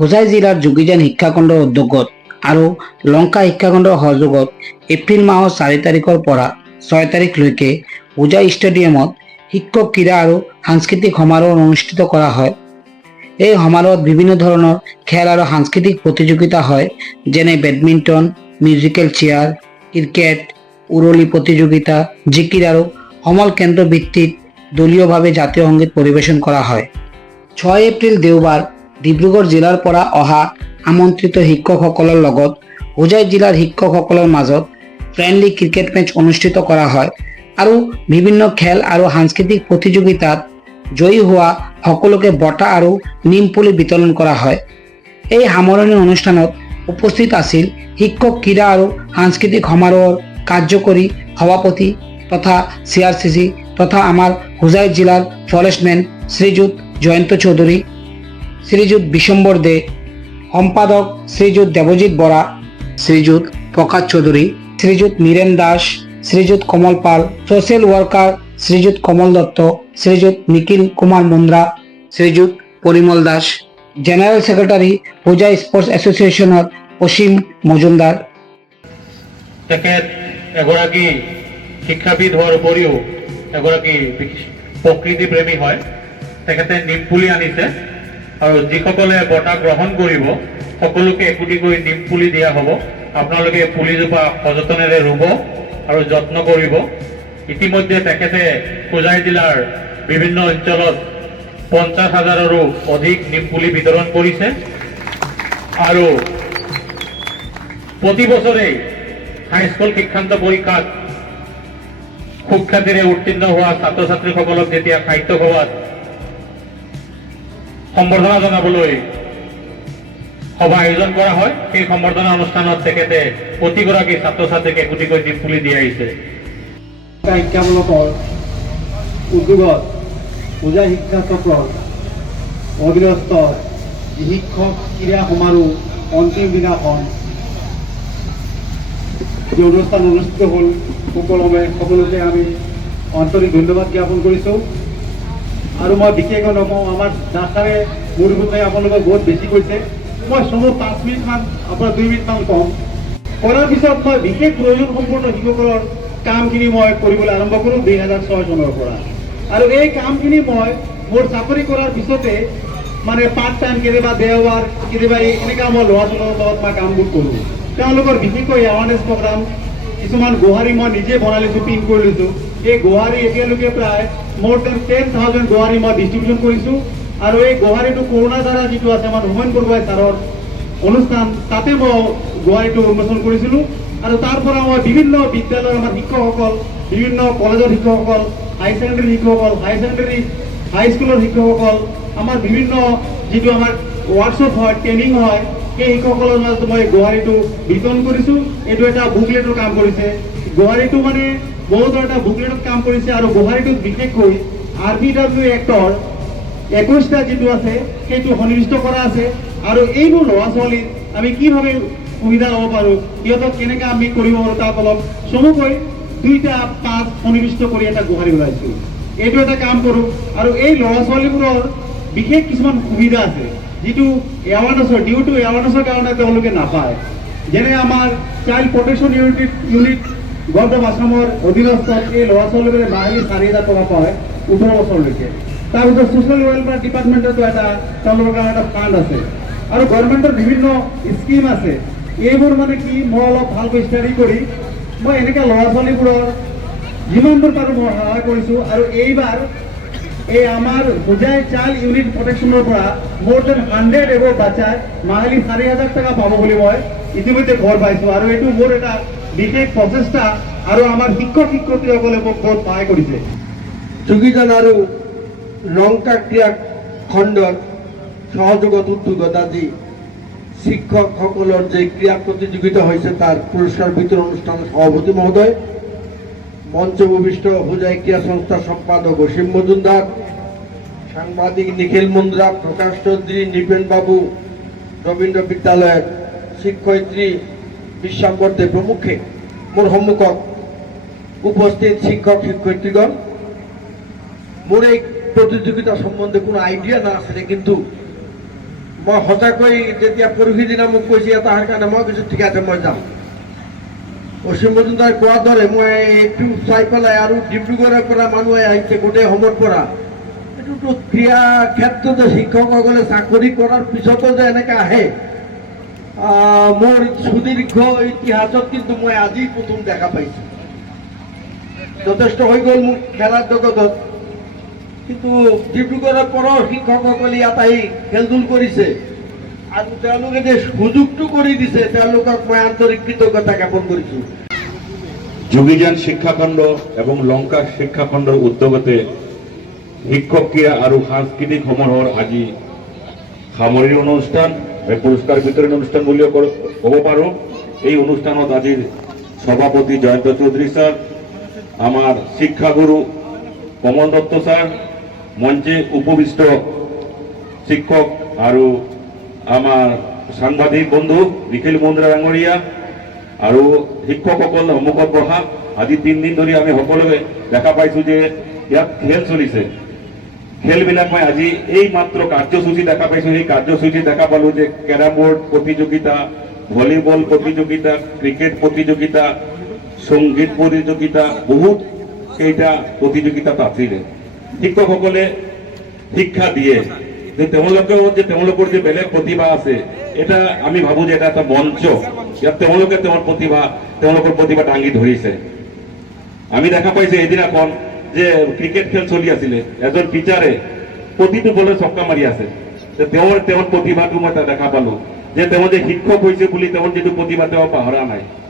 হোজাই জিলাৰ যোগীযান শিক্ষাখণ্ডৰ উদ্যোগত আৰু লংকা শিক্ষাখণ্ডৰ সহযোগত এপ্ৰিল মাহৰ 4 তাৰিখৰ পৰা 6 তাৰিখলৈকে হোজাই ষ্টেডিয়ামত শিক্ষক ক্ৰীড়া আৰু সাংস্কৃতিক সমাৰোহ অনুষ্ঠিত কৰা হয়। এই সমাৰোহত বিভিন্ন ধৰণৰ খেল আৰু সাংস্কৃতিক প্ৰতিযোগিতা হয়, যেনে বেডমিণ্টন, মিউজিকেল চেয়াৰ, ক্ৰিকেট, উৰলি প্ৰতিযোগিতা, জিকিৰ আৰু সমল কেন্দ্ৰ ভিত্তিত দলীয়ভাৱে জাতীয় সংগীত পৰিৱেশন কৰা হয়। 6 এপ্ৰিল দেওবাৰ ডিব্ৰুগড় জিলাৰ পৰা অহা আমন্ত্ৰিত শিক্ষকসকলৰ লগত হোজাই জিলাৰ শিক্ষকসকলৰ মাজত ফ্ৰেণ্ডলি ক্ৰিকেট মেচ অনুষ্ঠিত কৰা হয় আৰু বিভিন্ন খেল আৰু সাংস্কৃতিক প্ৰতিযোগিতাত জয়ী হোৱা সকলোকে বঁটা আৰু নিমপুলি বিতৰণ কৰা হয়। এই সামৰণি অনুষ্ঠানত উপস্থিত আছিল শিক্ষক ক্ৰীড়া আৰু সাংস্কৃতিক সমাৰোহৰ কাৰ্যকৰী সভাপতি তথা CRCC তথা আমাৰ হোজাই জিলাৰ ফৰেষ্টমেন শ্ৰীযুত জয়ন্ত চৌধুৰী, শ্ৰীযুত বিশম্বৰ দে, সম্পাদক শ্ৰীযুত Debajit Bora, Shrijut Prakash Choudhury, Shrijut Niren Das, Shrijut Kamal Pal, social worker Shrijut Kamal Dutta, Shrijut Nikhil Kumar Mundra, Shrijut Parimal Das, general secretary Hojai sports এছ'চিয়েশ্যনৰ অসীম মজুমদাৰ। তেখেত এগৰাকী শিক্ষাবিদ হোৱাৰ উপৰিও এগৰাকী প্ৰকৃতি প্ৰেমী হয়। তেখেতে নিমপুলি আনিছে আৰু যিসকলে বঁটা গ্ৰহণ কৰিব সকলোকে একোটিকৈ নিমপুলি দিয়া হ'ব। আপোনালোকে পুলিজোপা সযতনেৰে ৰুব আৰু যত্ন কৰিব। ইতিমধ্যে তেখেতে হোজাই জিলাৰ বিভিন্ন অঞ্চলত 50,000ৰো অধিক নিমপুলি বিতৰণ কৰিছে আৰু প্ৰতি বছৰেই হাইস্কুল শিক্ষান্ত পৰীক্ষাত সুখ্যাতিৰে উত্তীৰ্ণ হোৱা ছাত্ৰ ছাত্ৰীসকলক যেতিয়া সাহিত্য সভাত সম্বৰ্ধনা জনাবলৈ সভা আয়োজন কৰা হয়, সেই সম্বৰ্ধনা অনুষ্ঠানত তেখেতে প্ৰতিগৰাকী ছাত্ৰ ছাত্ৰীক একোটিকৈ নিমপুলি দি আহিছে। শিক্ষামূলকৰ উদ্যোগত হোজাই শিক্ষা চক্ৰৰ অধীনস্থ শিক্ষক ক্ৰীড়া সমাৰোহ অন্তিম দিনাখন যি অনুষ্ঠান অনুষ্ঠিত হ'ল, সকলোকে আমি আন্তৰিক ধন্যবাদ জ্ঞাপন কৰিছোঁ। আৰু মই বিশেষকৈ নকওঁ, আমাৰ ডাক্তাৰে মোৰ বিষয়ে আপোনালোকক বহুত বেছি কৈছে। মই চমু 5 মিনিটমান আপোনাৰ 2 মিনিটমান কম কৰাৰ পিছত মই বিশেষ প্ৰয়োজন সম্পূৰ্ণ শিশুসকলৰ কামখিনি মই কৰিবলৈ আৰম্ভ কৰোঁ 2006 চনৰ পৰা। আৰু এই কামখিনি মই মোৰ চাকৰি কৰাৰ পিছতে মানে পাৰ্ট টাইম কেতিয়াবা দেওবাৰ কেতিয়াবা এনেকুৱা মই ল'ৰা ছোৱালীৰ লগত মই কামবোৰ কৰোঁ। তেওঁলোকৰ বিশেষকৈ এৱাৰনেছ প্ৰগ্ৰাম কিছুমান গোহাৰি মই নিজে বনাই লৈছোঁ, প্ৰিণ্ট কৰি লৈছোঁ। এই গোহাৰি এতিয়ালৈকে প্ৰায় মোৰ দেন 10,000 গোহাৰি মই ডিষ্ট্ৰিবিউশ্যন কৰিছোঁ। আৰু এই গোহাৰিটো কৰোণা দ্বাৰা যিটো আছে আমাৰ হোমেন বৰগোহাঁই ছাৰৰ অনুষ্ঠান, তাতে মই গোহাৰিটো উন্মোচন কৰিছিলোঁ। আৰু তাৰ পৰা মই বিভিন্ন বিদ্যালয়ৰ আমাৰ শিক্ষকসকল, বিভিন্ন কলেজৰ শিক্ষকসকল, হাই ছেকেণ্ডেৰী শিক্ষকসকল, হাইস্কুলৰ শিক্ষকসকল, আমাৰ বিভিন্ন যিটো আমাৰ ৱৰ্কশ্বপ হয়, ট্ৰেইনিং হয়, সেই শিক্ষকসকলৰ মাজত মই গোহাৰিটো বিতৰণ কৰিছোঁ। এইটো এটা বুকলেটৰ কাম কৰিছে। গোহাৰিটো মানে বহুতো এটা বুকলেটত কাম কৰিছে। আৰু গোহাৰিটোত বিশেষকৈ RBW এক্টৰ 21টা যিটো আছে সেইটো সন্নিৱিষ্ট কৰা আছে। আৰু এইবোৰ ল'ৰা ছোৱালীক আমি কিভাৱে সুবিধা ল'ব পাৰোঁ, সিহঁতক কেনেকৈ আমি কৰিব পাৰোঁ, তাক অলপ চমুকৈ 2টা পাঠ সন্নিৱিষ্ট কৰি এটা গোহাৰি ওলাইছোঁ। এইটো এটা কাম কৰোঁ। আৰু এই ল'ৰা ছোৱালীবোৰৰ বিশেষ কিছুমান সুবিধা আছে যিটো এৱাৰনেছৰ কাৰণে তেওঁলোকে নাপায়। যেনে আমাৰ চাইল্ড প্ৰটেকশ্যন ইউনিট গভৰ্ণমেণ্ট আশ্ৰমৰ অধীনস্থ এই ল'ৰা ছোৱালীবোৰে মাহিলী 4,000 টকা পায় 18 বছৰলৈকে। তাৰপিছত ছ'চিয়েল ৱেলফেয়াৰ ডিপাৰ্টমেণ্টতো তেওঁলোকৰ কাৰণে এটা ফাণ্ড আছে আৰু গভৰ্ণমেণ্টৰ বিভিন্ন স্কিম আছে। এইবোৰ মানে কি মই অলপ ভালকৈ ষ্টাডি কৰি মই এনেকৈ ল'ৰা ছোৱালীবোৰৰ যিমানবোৰ পাৰোঁ মই সহায় কৰিছোঁ। আৰু এইবাৰ এই আমাৰ হোজাই চাইল্ড ইউনিট প্ৰটেকশ্যনৰ পৰা মোৰ দেন 100 এব বাচ্চাই মাহিলী 4,000 টকা পাব বুলি মই ইতিমধ্যে খবৰ পাইছোঁ। আৰু এইটো মোৰ এটা বিশেষ প্ৰচেষ্টা আৰু আমাৰ শিক্ষক শিক্ষয়িত্ৰীসকলে মোক বহুত সহায় কৰিছে। যোগীযান আৰু লংকা ক্ৰীড়া খণ্ডৰ সহযোগত উদ্যোগত আজি শিক্ষকসকলৰ যে ক্ৰীড়া প্ৰতিযোগিতা হৈছে তাৰ পুৰস্কাৰ বিতৰণ অনুষ্ঠানৰ সভাপতি মহোদয়, মঞ্চ উপবিষ্ট হোজাই ক্ৰীড়া সংস্থাৰ সম্পাদক অসীম মজুমদার, সাংবাদিক নিখিল মুন্দ্রা, প্রকাশ চৌধুরী, নিপেন বাবু, রবীন্দ্র বিদ্যালয়ের শিক্ষয়িত্রী বিশ্বম্বর দে প্রমুখে মোর সন্মুখত উপস্থিত শিক্ষক শিক্ষয়িত্রীগণ, মোর এই প্রতিযোগিতা সম্বন্ধে কোনো আইডিয়া না আছে, কিন্তু মই সঁচাকৈ যেতিয়া পৰহি দিনা মোক কৈছে তাৰ কাৰণে মই কৈছোঁ ঠিক আছে মই যাম। অসীম মজুমদাৰ কোৱাৰ দৰে মই এইটো চাই পেলাই আৰু ডিব্ৰুগড়ৰ পৰা মানুহে আহিছে গোটেই অসমৰ পৰা, এইটোতো ক্ৰীড়া ক্ষেত্ৰতে শিক্ষকসকলে চাকৰি কৰাৰ পিছতো যে এনেকৈ আহে, মোৰ সুদীৰ্ঘ ইতিহাসত কিন্তু মই আজি প্ৰথম দেখা পাইছোঁ। যথেষ্ট হৈ গ'ল মোৰ খেলাৰ জগতত, কিন্তু ডিব্ৰুগড়ৰ পৰাও শিক্ষকসকলে ইয়াত আহি খেল ধূল কৰিছে আৰু তেওঁলোকে যে সুযোগটো কৰি দিছে তেওঁলোকক মই আন্তৰিক কৃতজ্ঞতা জ্ঞাপন কৰিছোঁ। যোগীযান শিক্ষাখণ্ড এবং লঙ্কা শিক্ষাখণ্ডৰ উদ্যোগতে শিক্ষক ক্ৰীড়া আৰু সাংস্কৃতিক সমাৰোহৰ আজি সামৰণি অনুষ্ঠান, পুৰস্কাৰ বিতৰণ অনুষ্ঠান বুলিও ক'ব পাৰোঁ। এই অনুষ্ঠানত আজিৰ সভাপতি জয়ন্ত চৌধুৰী স্যাৰ, আমাৰ শিক্ষাগুৰু কমল দত্ত স্যাৰ, মঞ্চে উপবিষ্ট শিক্ষক আৰু আমাৰ সাংবাদিক বন্ধু নিখিল মুন্দ্ৰা ডাঙৰীয়া আৰু শিক্ষকসকল সন্মুখত বহা। আজি 3 দিন ধৰি আমি সকলোৱে দেখা পাইছোঁ যে ইয়াত খেল চলিছে। খেলবিলাক মই আজি এই মাত্ৰ কাৰ্যসূচী দেখা পাইছোঁ। সেই কাৰ্যসূচী দেখা পালোঁ যে কেৰম বোৰ্ড প্ৰতিযোগিতা, ভলীবল প্ৰতিযোগিতা, ক্ৰিকেট প্ৰতিযোগিতা, সংগীত প্ৰতিযোগিতা, বহুত কেইটা প্ৰতিযোগিতাত আছিলে। শিক্ষকসকলে শিক্ষা দিয়ে যে তেওঁলোকেও যে তেওঁলোকৰ যে বেলেগ প্ৰতিভা আছে, এটা আমি ভাবোঁ যে এটা মঞ্চ, ইয়াত তেওঁলোকে তেওঁলোকৰ প্ৰতিভা দাঙি ধৰিছে। আমি দেখা পাইছোঁ এদিনাখন যে ক্ৰিকেট খেল চলি আছিলে, এজন পিচাৰে প্ৰতিটো বলে ছক্কা মাৰি আছে। তেওঁৰ প্ৰতিভাটো মই দেখা পালোঁ যে তেওঁ যে শিক্ষক হৈছে বুলি তেওঁৰ যিটো প্ৰতিভা তেওঁ পাহৰা নাই।